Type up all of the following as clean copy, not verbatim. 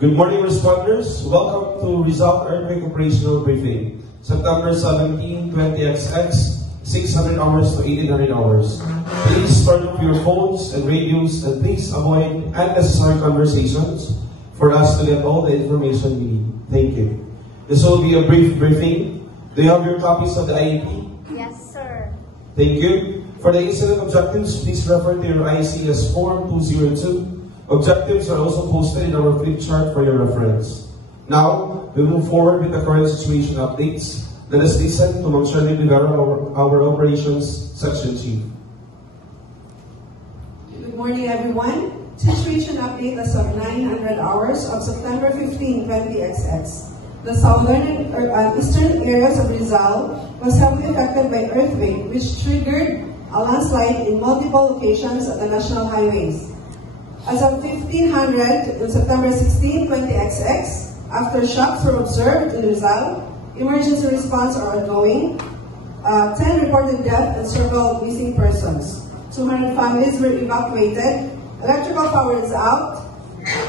Good morning, responders. Welcome to Rizal Earthquake Operational Briefing, September 17, 20XX, 600 hours to 1800 hours. Please turn off your phones and radios and please avoid unnecessary conversations for us to get all the information we need. Thank you. This will be a brief briefing. Do you have your copies of the IEP? Yes, sir. Thank you. For the incident objectives, please refer to your ICS Form 202. Objectives are also posted in our flip chart for your reference. Now, we move forward with the current situation updates. Let us listen to Ma'am Shirley Rivera, our Operations Section Chief. Good morning, everyone. Situation update as of 900 hours of September 15, 20XX. The southern eastern areas of Rizal was heavily affected by earthquake, which triggered a landslide in multiple locations at the national highways. As of 1500 on September 16, 20XX, aftershocks were observed in Rizal. Emergency response are ongoing. 10 reported death and several missing persons. 200 families were evacuated. Electrical power is out.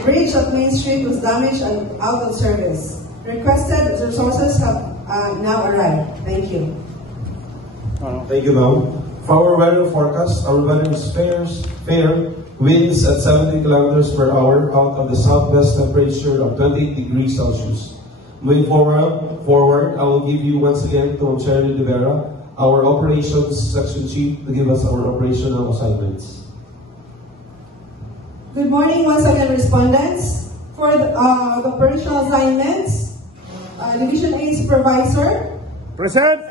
Bridge at Main Street was damaged and out of service. Requested resources have now arrived. Thank you. Thank you, ma'am. For our weather forecast, our weather is fair. Winds at 70 kilometers per hour out of the southwest, temperature of 28 degrees Celsius. Moving forward, I will give you once again to Shirley Rivera, our Operations Section Chief, to give us our operational assignments. Good morning once again, respondents. For the operational assignments, Division A Supervisor. Present.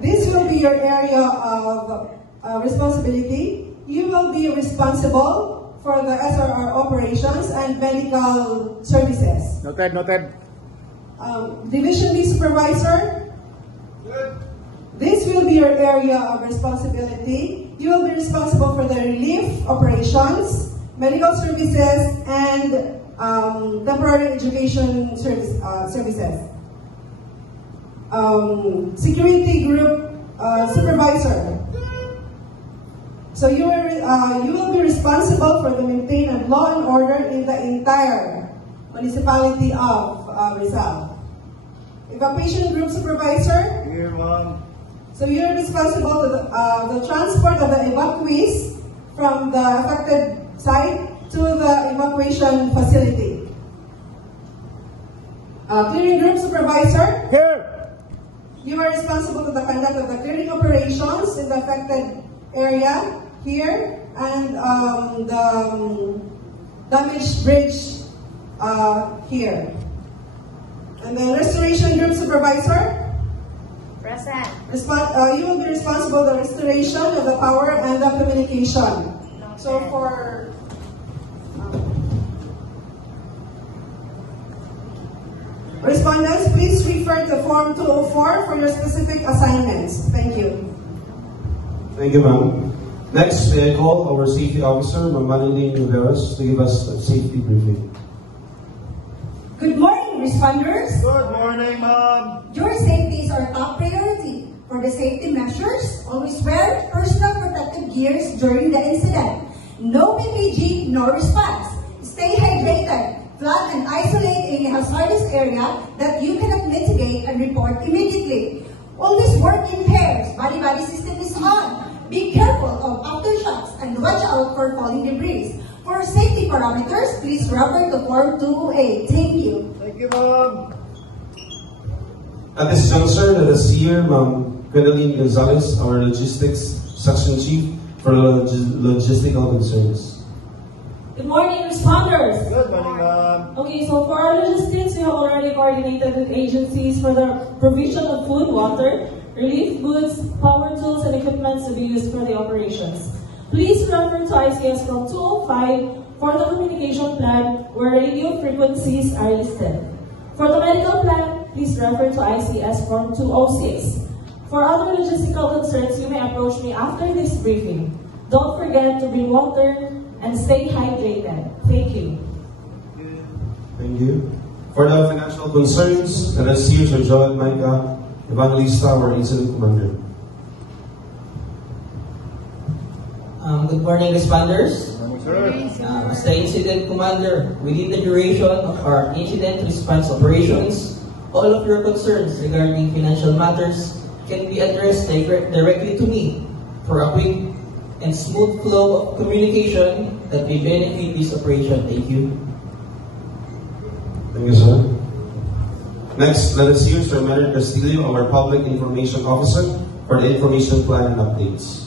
This will be your area of responsibility. You will be responsible for the SRR operations and medical services. Noted. Division B Supervisor. Good. This will be your area of responsibility. You will be responsible for the relief operations, medical services, and temporary education services. Security Group Supervisor. So you will be responsible for the maintenance of law and order in the entire municipality of Rizal. Evacuation Group Supervisor. Here, ma'am. So you're responsible for the transport of the evacuees from the affected site to the evacuation facility. Clearing Group Supervisor. Here. You are responsible for the conduct of the clearing operations in the affected area here and the damaged bridge here. And the Restoration Group Supervisor. Present. You will be responsible for the restoration of the power and the communication. So for respondents, please refer to Form 204 for your specific assignments. Thank you. Thank you, ma'am. Next, may I call our Safety Officer, Ma'am Marilyn Riveras, to give us a safety briefing. Good morning, responders. Good morning, ma'am. Your safety is our top priority. For the safety measures, always wear personal protective gears during the incident. No PPG, no response. Stay hydrated. Flag and isolate any hazardous area that you cannot mitigate and report immediately. Always work in pairs. Body-body system is on. Be careful of aftershocks and watch out for falling debris. For safety parameters, please refer to Form 208. Thank you. Thank you, ma'am. At this juncture, let us hear Ma'am Gwendolyn Gonzalez, our Logistics Section Chief, for logistical concerns. Good morning, responders. Good morning, ma'am. Okay, so for our logistics, we have already coordinated with agencies for the provision of food, water, relief goods, power tools, and equipment to be used for the operations. Please refer to ICS Form 205 for the communication plan where radio frequencies are listed. For the medical plan, please refer to ICS Form 206. For other logistical concerns, you may approach me after this briefing. Don't forget to bring water and stay hydrated. Thank you. Thank you. For the financial concerns, let us hear Sir Joel Micah, Evangelista, our Incident Commander. Good morning, responders. Sir. As the incident commander, within the duration of our incident response operations, all of your concerns regarding financial matters can be addressed directly to me for a quick and smooth flow of communication that may benefit this operation. Thank you. Thank you, sir. Next, let us hear Sir Maynard Castillo, our Public Information Officer, for the information plan and updates.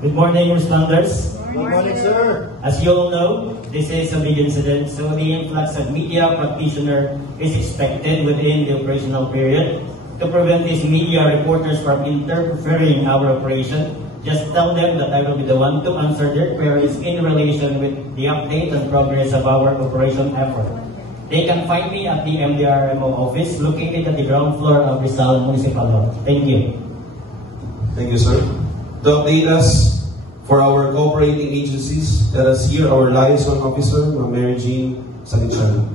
Good morning, responders. Good morning, sir. As you all know, this is a big incident, so the influx of media practitioner is expected within the operational period. To prevent these media reporters from interfering our operation, just tell them that I will be the one to answer their queries in relation with the update and progress of our operation effort. They can find me at the MDRMO office located at the ground floor of Rizal Municipal Hall. Thank you. Thank you, sir. To update us for our cooperating agencies, let us hear our liaison officer, Mary Jean Salichana.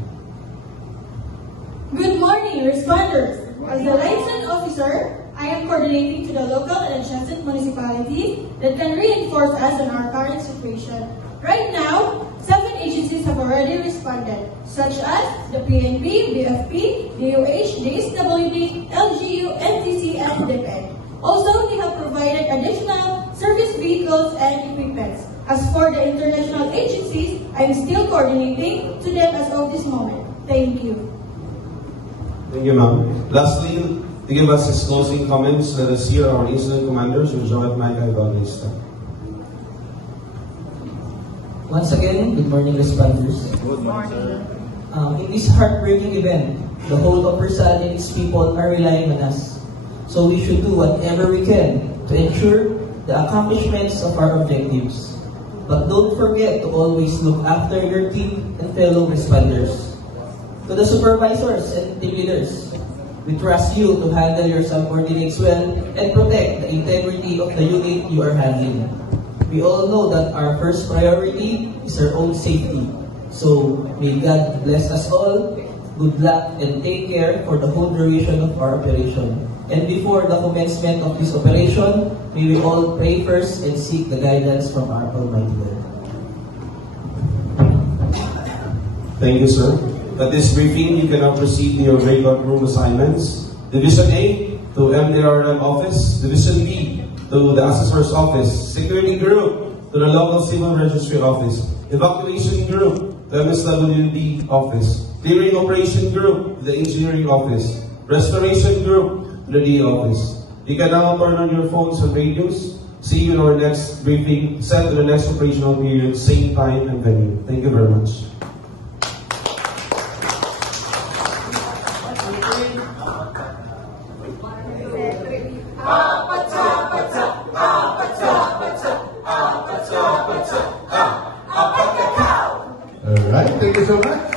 Good morning, responders. As the liaison officer, I am coordinating to the local and adjacent municipalities that can reinforce us on our current situation. Right now, 7 agencies have already responded, such as the PNP, BFP, DOH, DSWD, LGU, NTC, and DepEd. Also, they have provided additional service vehicles and equipment. As for the international agencies, I am still coordinating to them as of this moment. Thank you. Thank you, ma'am. Lastly, to give us his closing comments, let us hear our incident commander, Sir Joel Michael Bautista. Once again, good morning, responders. Good morning, sir. In this heartbreaking event, the whole of Rizal and its people are relying on us. So we should do whatever we can to ensure the accomplishments of our objectives. But don't forget to always look after your team and fellow responders. To the supervisors and team leaders, we trust you to handle your subordinates well and protect the integrity of the unit you are handling. We all know that our first priority is our own safety. So may God bless us all. Good luck and take care for the whole duration of our operation. And before the commencement of this operation, may we all pray first and seek the guidance from our Almighty God. Thank you, sir. At this briefing, you can now proceed to your breakout room assignments. Division A, to MDRM office. Division B, to the assessor's office. Security group, to the local civil registry office. Evacuation group, to MSWD office. Clearing operation group, to the engineering office. Restoration group, to the D office. You can now turn on your phones and radios. See you in our next briefing, set to the next operational period, same time and venue. Thank you very much. All right, thank you so much.